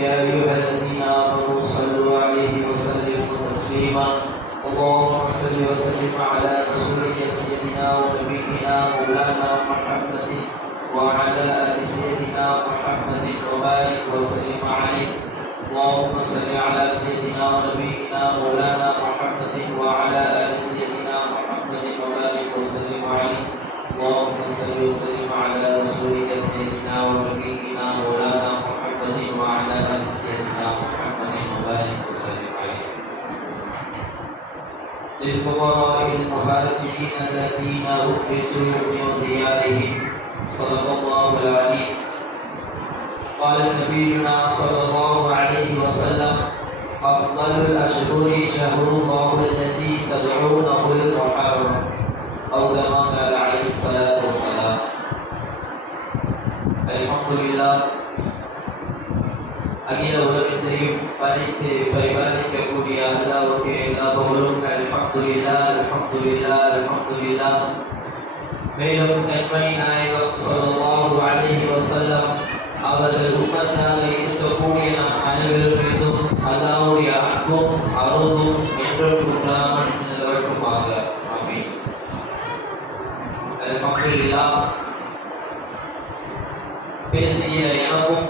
يا أيها الذين آمنوا صلوا عليه وسلموا تسليما. اللهم صل وسلم على رسولك سيدنا ونبينا مولانا محمد وعلى آل سيدنا محمد وبارك وسلم عليه. اللهم صل على سيدنا ونبينا مولانا محمد وعلى آل سيدنا محمد وبارك وسلم عليه. اللهم صل وسلم على رسولك سيدنا ونبينا مولانا وبارك وسلم. عليه للفقراء المهاجرين الذين اخرجوا من ديارهم صدق الله العليم قال نبينا صلى الله عليه وسلم أفضل الأشهر شهر الله. மேலும் கண்மணி நாயகம் சொல்லு அழகி வசல்லம் அவர்கள் உண்மத்தாக இருக்கக்கூடிய நாம் அனைவரும் மீதும் அல்லாவுடைய அன்பும் அருளும் என்றும் உண்டாமல் நிலவட்டுமாக. ஆமீன். அல்ஹம்துலில்லா. பேசிய எனக்கும்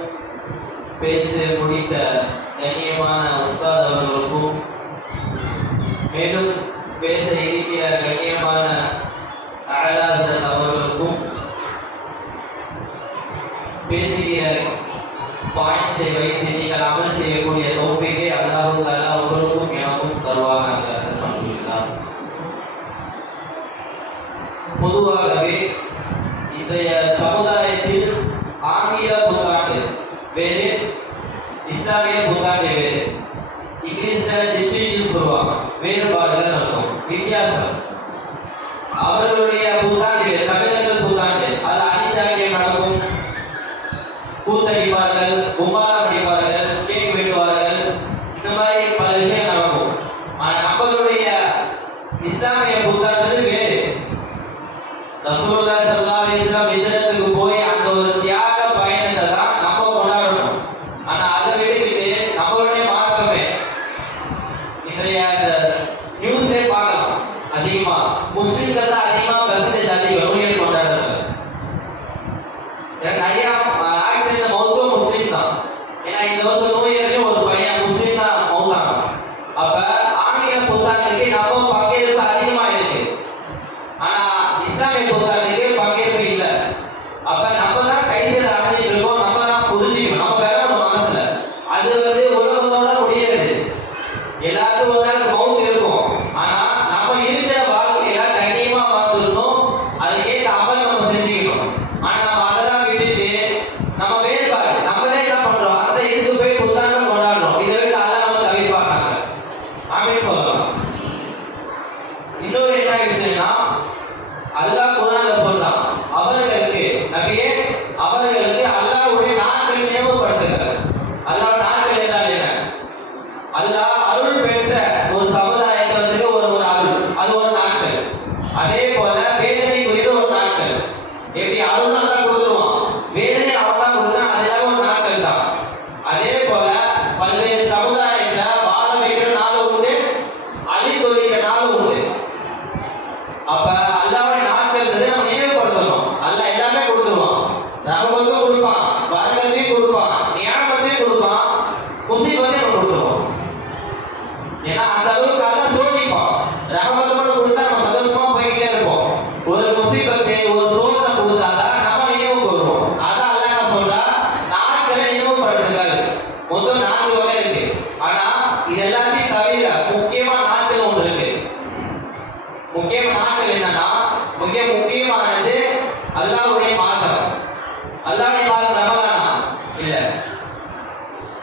பேச முடித்த கண்ணியமான உஸ்தாத் அவர்களுக்கும் மேலும் பேச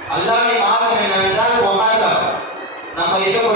அல்லாவின் மாதம் என்னவென்றால் நம்ம எதுவும்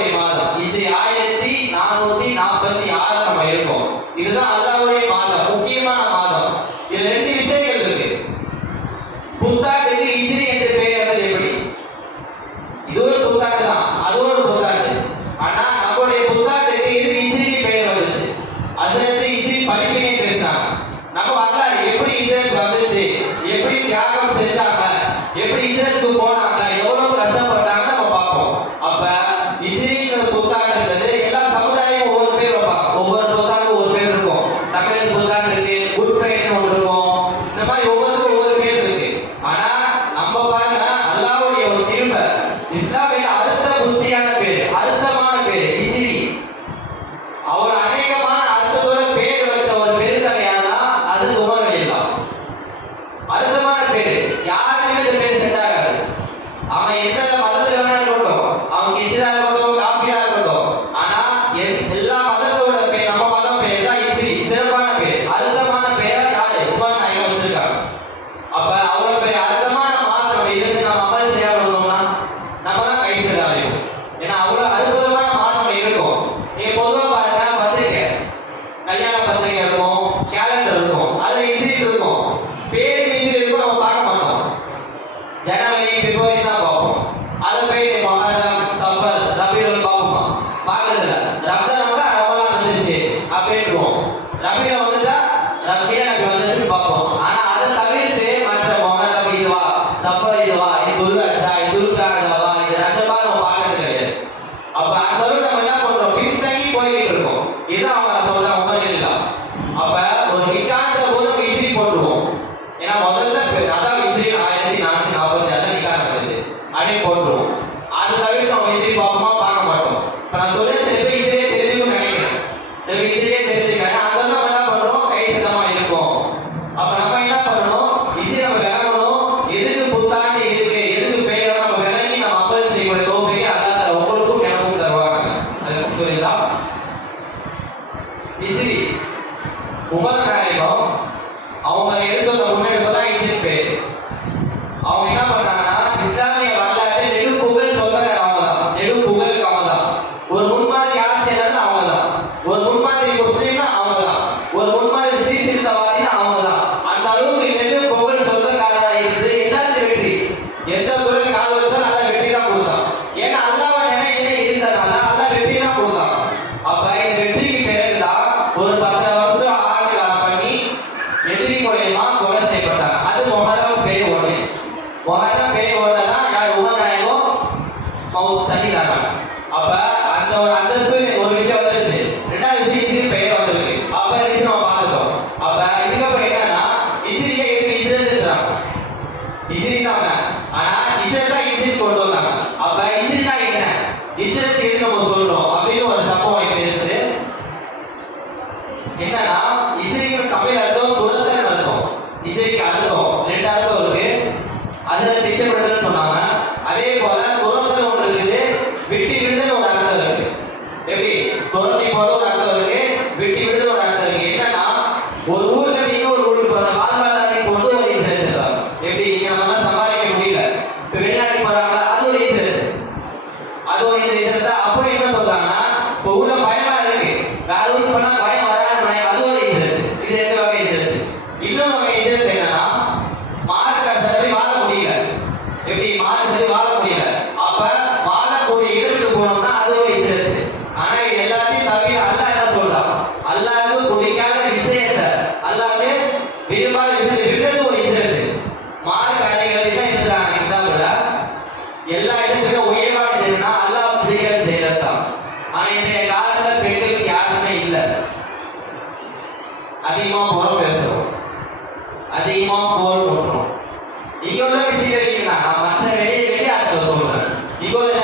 여성을. 이거는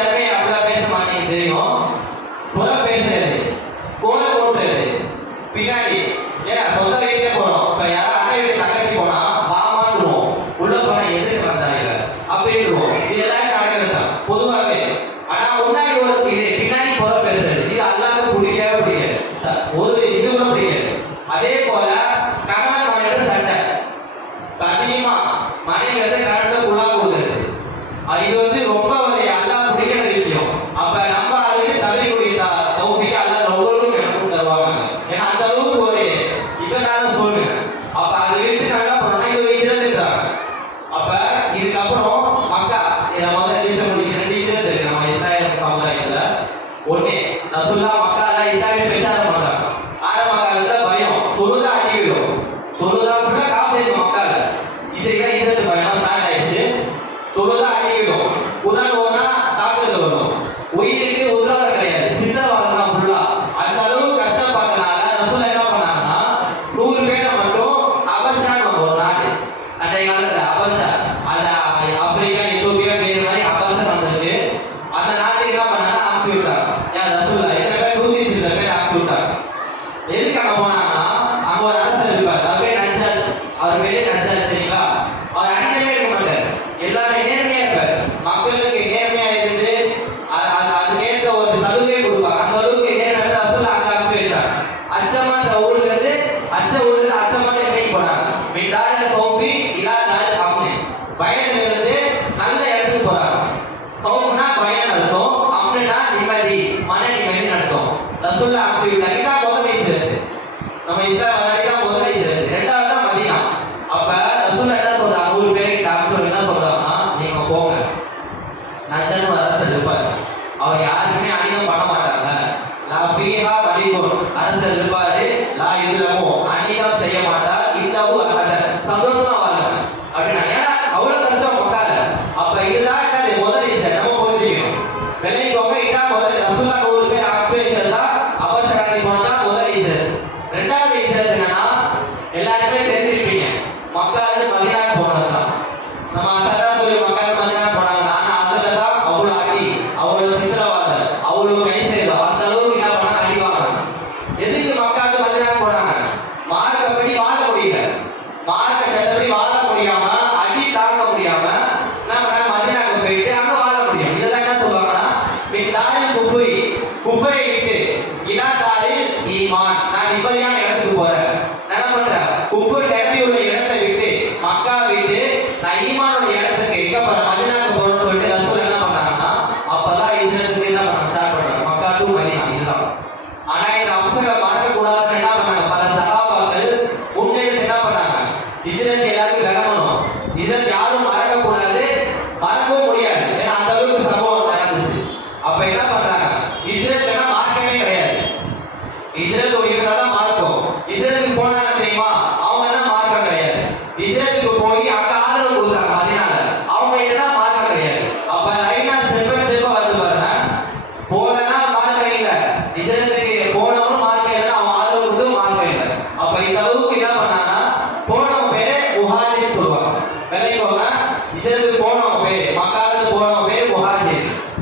এরা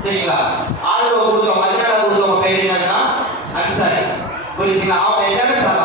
சரிங்களா ஆதரவு கொடுத்தவங்க மதினால கொடுத்தவங்க பேர் என்னதுன்னா அன்சாரி புரியுதுங்களா? அவங்க எல்லாமே சபா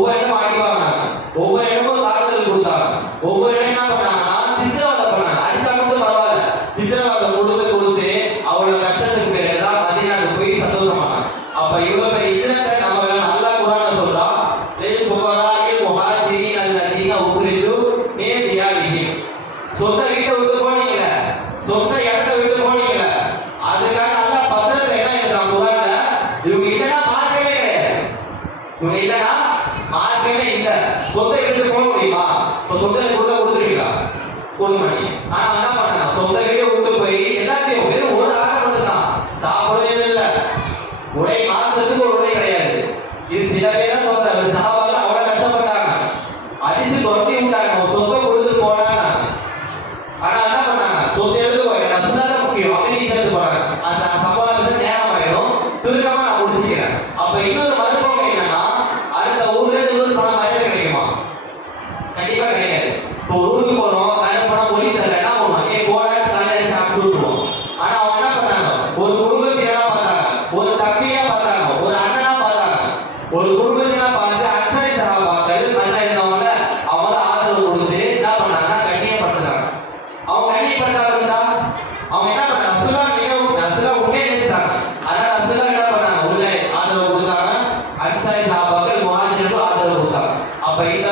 Ou é era ಆತರು ಹೋಗ್ತಾರೆ ಆ ಬೈಲ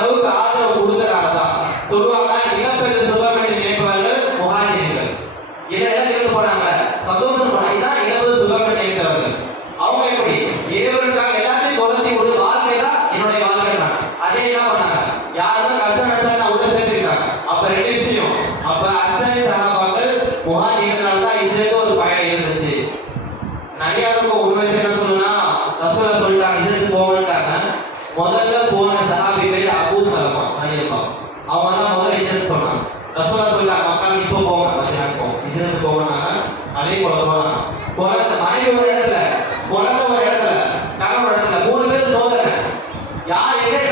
아, 예.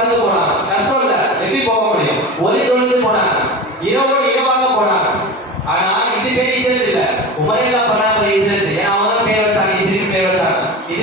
பறந்து போனாங்க. கஷ்டம் இல்லை எப்படி போக முடியும்? ஒலி தொழுந்து போனாங்க. இரவோடு இரவாக போனாங்க. ஆனா இது பேர் இருக்கிறது இல்லை. உமரெல்லாம் பண்ணாங்க ஏன்னா அவங்க பேர் வச்சாங்க இதுக்கு பேர் வச்சாங்க. இது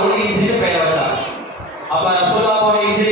ஒழுங்கை செய்து பெயர் வந்தார் அப்ப ரசூல்லாவோட இசை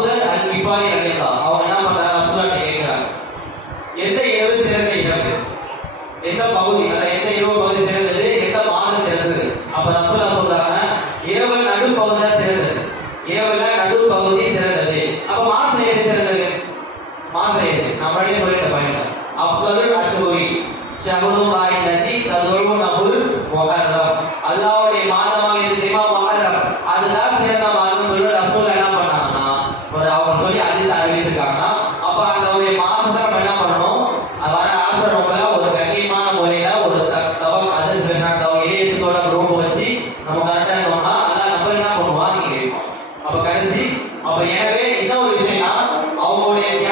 அபுதர் அல் கிஃபாரி ரலியல்லாஹு Amen.